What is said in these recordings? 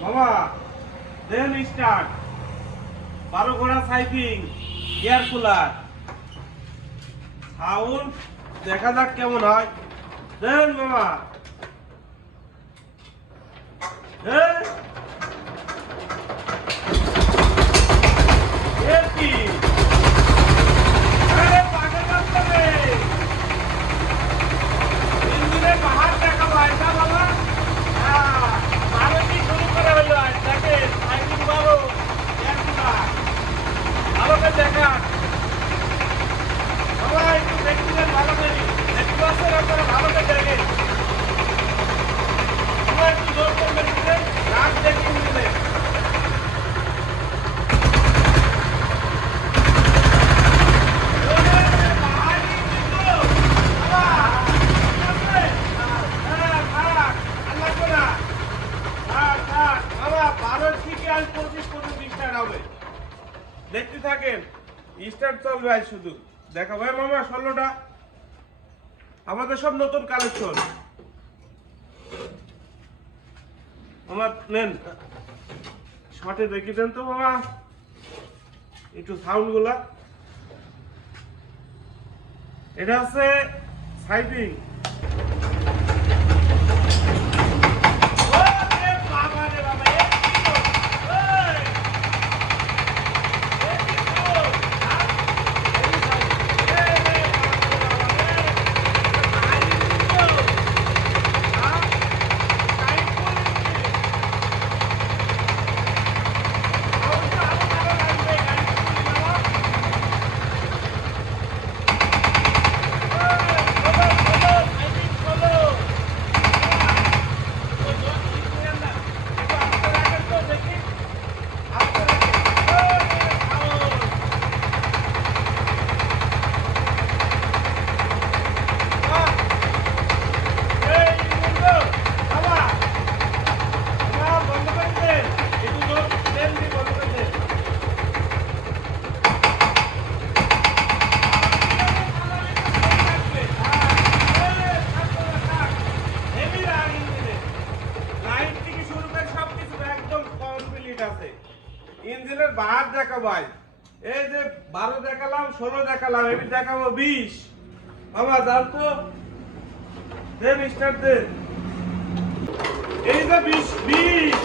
মামা then start বারো ঘোড়া সাইপিং এয়ার কুলার সাউন্ড দেখা যাক কেমন হয়। দেন মামা দেন এর কি আরে পাগল বাচ্চা রে ইঞ্জিনের বাহার দেখা পায় না বাবা হ্যাঁ, মারুতি শুরু করা হলো আজ দেখেন সাইকেল বারো একটা ভালো করে দেখা বাবা একটু দেখছিলেন ভালো করে দেখতে পাচ্ছেন আপনারা ভালো করে দেখেন বাবা, একটু জোর করবেন দিলেন রাত দেখে দিলেন দেখতে থাকেন স্টার্ট চলবে আজ শুধু। দেখা ভাই মামা, ষোলোটা। আমাদের সব নতুন কালেকশন আমার নেন। শর্টে দেখি দেন তো মামা। একটু সাউন্ডগুলা। এটা হচ্ছে সাইপিং আছে। ইঞ্জিনের বাহার দেখা এই যে বারো দেখালাম, ষোলো দেখালাম এমনি দেখাবো বিশ। বাবা দাম তো? দেন স্টার্ট দে এই যে বিশ বিশ।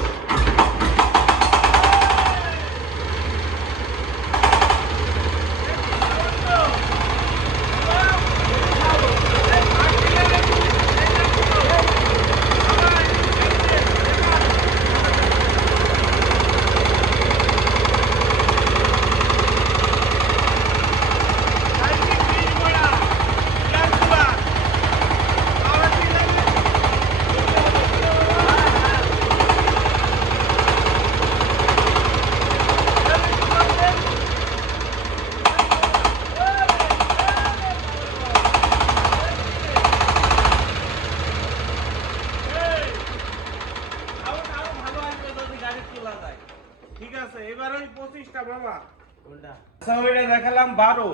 দেখালাম বারো।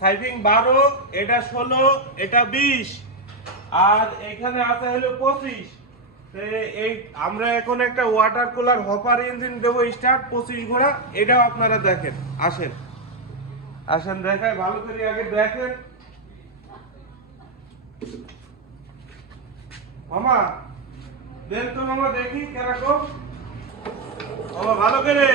সাইজিং বারো, এটা ষোলো, এটা বিশ। আর এখানে আছে হলো পঁচিশ। এই আমরা এখন একটা ওয়াটার কুলার হপার ইঞ্জিন দেবো স্টার্ট পঁচিশ ঘোড়া। এটাও আপনারা দেখেন, আসেন। আসেন দেখায় ভালো করে আগে দেখেন। মামা, দেন তো মামা দেখি, কেরকম। মামা, ভালো করে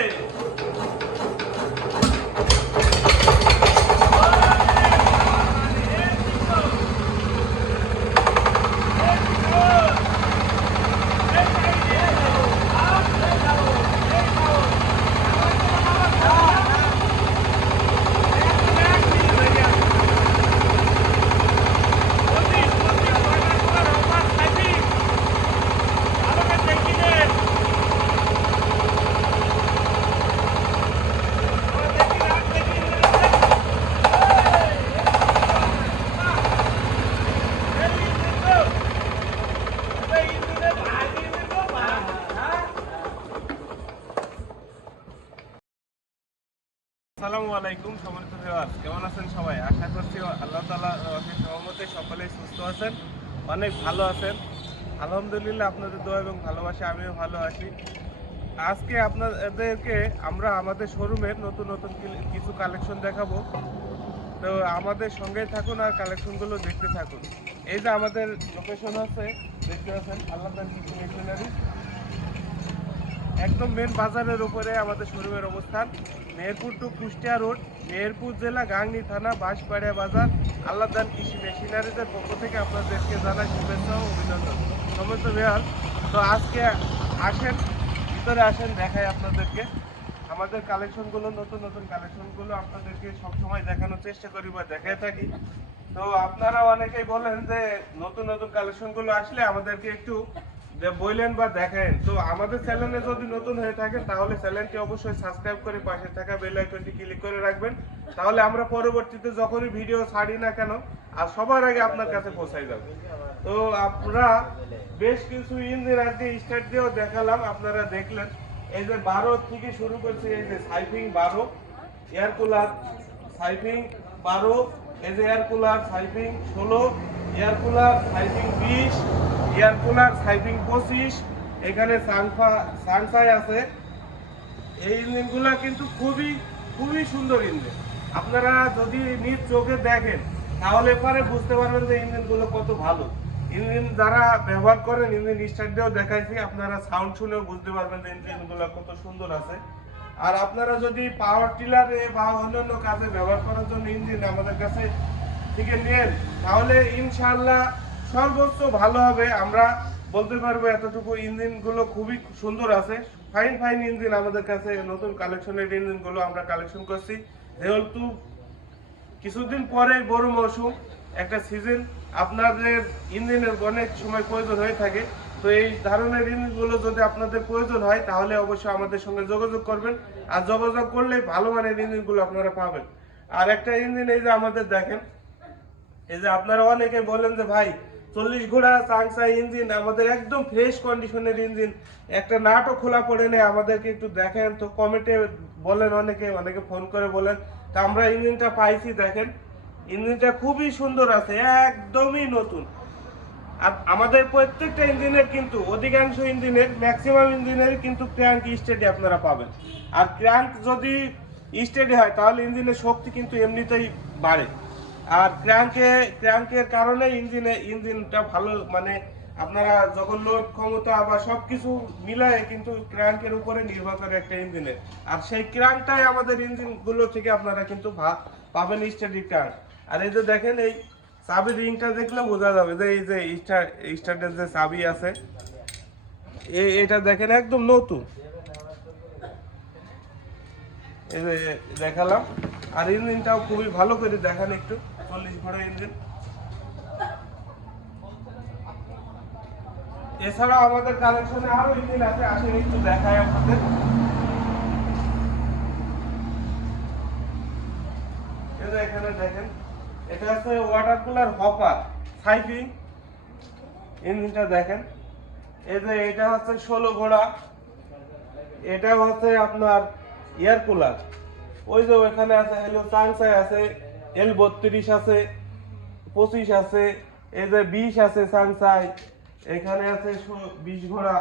আসসালামু আলাইকুম, সম্মানিত ভিউয়ার্স কেমন আছেন সবাই? আশা করছি আল্লাহ অশেষ সহমতে সকলেই সুস্থ আছেন, অনেক ভালো আছেন। আলহামদুলিল্লাহ, আপনাদের দোয়া এবং ভালোবাসা আমিও ভালো আছি। আজকে আপনাদেরকে আমরা আমাদের শোরুমের নতুন নতুন কিছু কালেকশন দেখাবো। তো আমাদের সঙ্গেই থাকুন আর কালেকশনগুলো দেখতে থাকুন। এই যে আমাদের লোকেশন আছে, দেখতে পাচ্ছেন, আল্লাহ মেশিনারি। একদম মেন বাজারের উপরে আমাদের শোরুমের অবস্থান। মেহেরপুর টু কুষ্টিয়া রোড মেহেরপুর জেলা গাংনি থানা, বাঁশপাড়িয়া বাজার আল্লাহদান কৃষি মেশিনারিদের পক্ষ থেকে আপনাদেরকে জানাই শুভেচ্ছা ও অভিনন্দন। সমস্ত বেয়ার তো আজকে আসেন, ভিতরে আসেন, দেখাই আপনাদেরকে। আমাদের কালেকশনগুলো, নতুন নতুন কালেকশনগুলো আপনাদেরকে সবসময় দেখানোর চেষ্টা করি বা দেখাই থাকি। তো আপনারা অনেকেই বলেন যে নতুন নতুন কালেকশনগুলো আসলে আমাদেরকে একটু যে বললেন বা দেখেন, তো আমাদের চ্যানেলে যদি নতুন হয়ে থাকেন তাহলে চ্যানেলটি অবশ্যই সাবস্ক্রাইব করে পাশে থাকা বেল আইকনটি ক্লিক করে রাখবেন। তাহলে আমরা পরবর্তীতে যখনই ভিডিও ছাড়ি না কেন, আর সবার আগে আপনার কাছে পৌঁছাই যাবে। তো আমরা বেশ কিছু ইঞ্জিন আজকে স্টার্ট দিয়েও দেখালাম, আপনারা দেখলেন। এই যে বারো থেকে শুরু করছে, এই যে সাইফিং বারো এয়ার কুলার সাইফিং বারো, এই যে এয়ার কুলার সাইফিং ষোলো এয়ার কুলার সাইফিং বিশ এয়ার কুলার সাইফিং পঁচিশ, এখানে সানফা, সানফাই আছে। এই ইঞ্জিনগুলো কিন্তু খুবই খুবই সুন্দর ইঞ্জিন। আপনারা যদি নিজ চোখে দেখেন, তাহলে পরে বুঝতে পারবেন যে ইঞ্জিনগুলো কত ভালো। ইঞ্জিন যারা ব্যবহার করেন, ইঞ্জিন স্টার্ট দিয়েও দেখাইছি, আপনারা সাউন্ড শুনেও বুঝতে পারবেন যে ইঞ্জিনগুলো কত সুন্দর আছে। আর আপনারা যদি পাওয়ার টিলারে বা অন্যান্য কাজে ব্যবহার করার জন্য ইঞ্জিন আমাদের কাছে থেকে নেন, তাহলে ইনশাআল্লাহ সর্বোচ্চ ভালো হবে, আমরা বলতে পারব এতটুকু ইঞ্জিনগুলো খুবই সুন্দর আছে। ফাইন ফাইন ইঞ্জিন আমাদের কাছে, নতুন কালেকশনের ইঞ্জিনগুলো আমরা কালেকশন করছি। যেহেতু কিছুদিন পরে বড় মৌসুম, একটা সিজন আপনাদের ইঞ্জিনের অনেক সময় প্রয়োজন হয়ে থাকে। তো এই ধরনের ইঞ্জিনগুলো যদি আপনাদের প্রয়োজন হয়, তাহলে অবশ্যই আমাদের সঙ্গে যোগাযোগ করবেন। আর যোগাযোগ করলে ভালো মানের ইঞ্জিনগুলো আপনারা পাবেন। আর একটা ইঞ্জিন এই যে আমাদের দেখেন, এই যে আপনারা অনেকে বলেন যে, ভাই চল্লিশ ঘোড়া চাংসা ইঞ্জিন, আমাদের একদম ফ্রেশ কন্ডিশনের ইঞ্জিন। একটা নাটও খোলা পড়ে নেই, আমাদেরকে একটু দেখেন। তো কমেন্টে বলেন অনেকে অনেকে ফোন করে বলেন। তা আমরা ইঞ্জিনটা পাইছি, দেখেন। ইঞ্জিনটা খুবই সুন্দর আছে, একদমই নতুন। আর আমাদের প্রত্যেকটা ইঞ্জিনের কিন্তু, অধিকাংশ ইঞ্জিনের ম্যাক্সিমাম ইঞ্জিনের কিন্তু ক্র্যাঙ্ক স্টেডি আপনারা পাবেন। আর ক্র্যাঙ্ক যদি স্টেডি হয়, তাহলে ইঞ্জিনের শক্তি কিন্তু এমনিতেই বাড়ে। আর ক্র্যাঙ্কে ক্র্যাঙ্কের কারণে ইঞ্জিনে ইঞ্জিনটা ভালো মানে আপনারা যখন লোড ক্ষমতা বা সবকিছু মিলায় কিন্তু ক্র্যাঙ্কের উপরে নির্ভর করে একটা ইঞ্জিনের আর সেই ক্র্যাঙ্কটাই আমাদের ইঞ্জিনগুলো থেকে আপনারা কিন্তু পাবেন স্টেডি ক্র্যাঙ্ক আর এই যে দেখেন, এই চাবি রিংটা দেখলে বোঝা যাবে যে এই যে স্টার স্টার্টের যে চাবি আছে এটা দেখেন একদম নতুন। এই যে দেখালাম। আর ইঞ্জিনটাও খুবই ভালো করে দেখান একটু। চল্লিশ ঘোড়া ইঞ্জিন। এছাড়াও আমাদের কালেকশনে আরও ইঞ্জিন আছে আসেন একটু দেখাই আপনাদের। এখানে দেখেন, এটা হচ্ছে ওয়াটার কুলার হপার সাইফিং। ইঞ্জিনটা দেখেন। এই যে এটা হচ্ছে ষোলো ঘোড়া। এটা হচ্ছে আপনার এয়ার কুলার ওই যে ওখানে আছে হলো চাংসাই আছে। এল বত্রিশ আছে, পঁচিশ আছে, এই যে বিশ আছে চাংসাই এখানে আছে বিশ ঘোড়া,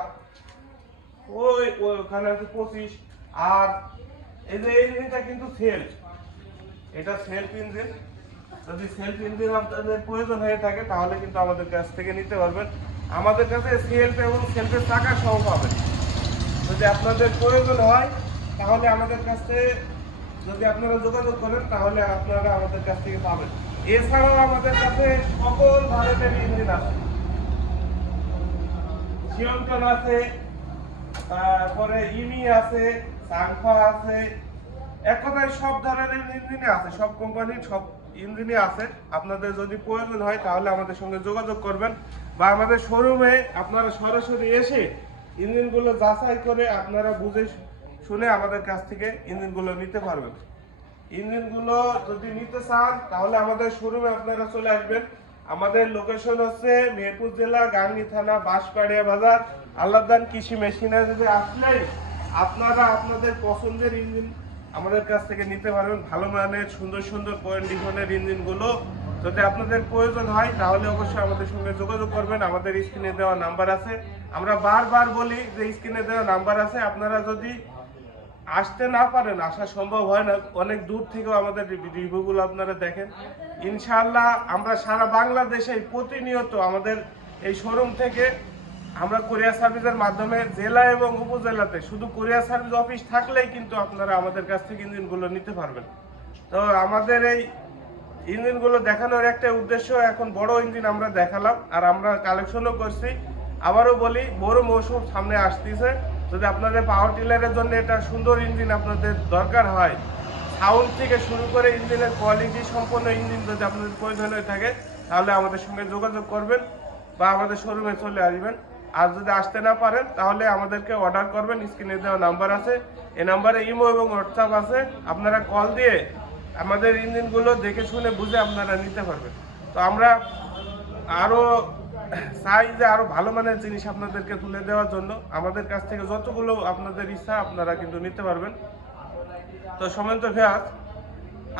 ওই, ওখানে আছে পঁচিশ, আর এই যে এই ইঞ্জিনটা কিন্তু সেল, এটা সেলফ ইঞ্জিন, যদি সেলফ ইঞ্জিন আপনাদের প্রয়োজন হয়ে থাকে, তাহলে কিন্তু আমাদের কাছ থেকে নিতে পারবেন। আমাদের কাছে সেলফ এবং সেলফের টাকা সহ পাবেন যদি আপনাদের প্রয়োজন হয়, তাহলে আমাদের কাছে যদি আপনারা যোগাযোগ করেন, তাহলে আপনারা আমাদের কাছ থেকে পাবেন। এছাড়াও আমাদের কাছে সকল ধরনের ইঞ্জিন আছে। সিয়ন্টন আছে, তারপরে ইমি আছে, সাংফা আছে। এক কথায় সব ধরনের ইঞ্জিনে আছে, সব কোম্পানির সব ইঞ্জিনে আছে। আপনাদের যদি প্রয়োজন হয়, তাহলে আমাদের সঙ্গে যোগাযোগ করবেন বা আমাদের শোরুমে আপনারা সরাসরি এসে ইঞ্জিনগুলো যাচাই করে আপনারা বুঝে শুনে আমাদের কাছ থেকে ইঞ্জিনগুলো নিতে পারবেন। ইঞ্জিনগুলো যদি নিতে চান, তাহলে আমাদের শোরুমে আপনারা চলে আসবেন। আমাদের লোকেশন হচ্ছে মেহেরপুর জেলা গাঙ্গি থানা, বাঁশপাড়িয়া বাজার। আল্লাহদান কৃষি মেশিনারিতে আসলেই আপনারা আপনাদের পছন্দের ইঞ্জিন আমাদের কাছ থেকে নিতে পারবেন। ভালো মানের, সুন্দর সুন্দর কন্ডিশনের ইঞ্জিনগুলো। যদি আপনাদের প্রয়োজন হয়, তাহলে অবশ্যই আমাদের সঙ্গে যোগাযোগ করবেন। আমাদের স্ক্রিনে দেওয়া নাম্বার আছে। আমরা বারবার বলি যে স্ক্রিনে দেওয়া নাম্বার আছে। আপনারা যদি আসতে না পারেন, আসা সম্ভব হয় না। অনেক দূর থেকেও আমাদের রিভিউগুলো আপনারা দেখেন। ইনশাআল্লাহ আমরা সারা বাংলাদেশে প্রতিনিয়ত আমাদের এই শোরুম থেকে আমরা কোরিয়ার সার্ভিসের মাধ্যমে জেলা এবং উপজেলাতে শুধু কোরিয়ার সার্ভিস অফিস থাকলেই কিন্তু আপনারা আমাদের কাছ থেকে ইঞ্জিনগুলো নিতে পারবেন। তো আমাদের এই ইঞ্জিনগুলো দেখানোর একটা উদ্দেশ্য, এখন বড় ইঞ্জিন আমরা দেখালাম আর আমরা কালেকশনও করছি। আবারও বলি, বড় মৌসুম সামনে আসতেছে। যদি আপনাদের পাওয়ার টিলারের জন্য এটা সুন্দর ইঞ্জিন আপনাদের দরকার হয় সাউন্ড থেকে শুরু করে ইঞ্জিনের কোয়ালিটি সম্পন্ন ইঞ্জিন যদি আপনাদের প্রয়োজন হয়ে থাকে, তাহলে আমাদের সঙ্গে যোগাযোগ করবেন বা আমাদের শোরুমে চলে আসবেন। আর যদি আসতে না পারেন, তাহলে আমাদেরকে অর্ডার করবেন স্ক্রিনে দেওয়া নাম্বার আছে। এই নাম্বারে ইমো এবং হোয়াটসঅ্যাপ আছে। আপনারা কল দিয়ে আমাদের ইঞ্জিনগুলো দেখে শুনে বুঝে আপনারা নিতে পারবেন। তো আমরা আরও চাই যে আরও ভালো মানের জিনিস আপনাদেরকে তুলে দেওয়ার জন্য আমাদের কাছ থেকে যতগুলো আপনাদের ইচ্ছা আপনারা কিন্তু নিতে পারবেন। তো সমন্ত ভেয়াজ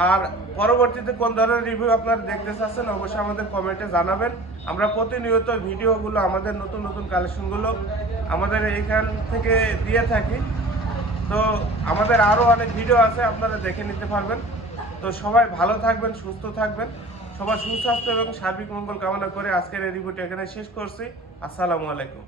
আর পরবর্তীতে কোন ধরনের রিভিউ আপনারা দেখতে চাচ্ছেন অবশ্যই আমাদের কমেন্টে জানাবেন। আমরা প্রতিনিয়ত ভিডিওগুলো আমাদের নতুন নতুন কালেকশনগুলো আমাদের এইখান থেকে দিয়ে থাকি। তো আমাদের আরও অনেক ভিডিও আছে, আপনারা দেখে নিতে পারবেন। তো সবাই ভালো থাকবেন, সুস্থ থাকবেন। সবার সুস্বাস্থ্য এবং সার্বিক মঙ্গল কামনা করে আজকের এই রিপোর্ট এখানে শেষ করছি। আসসালামু আলাইকুম।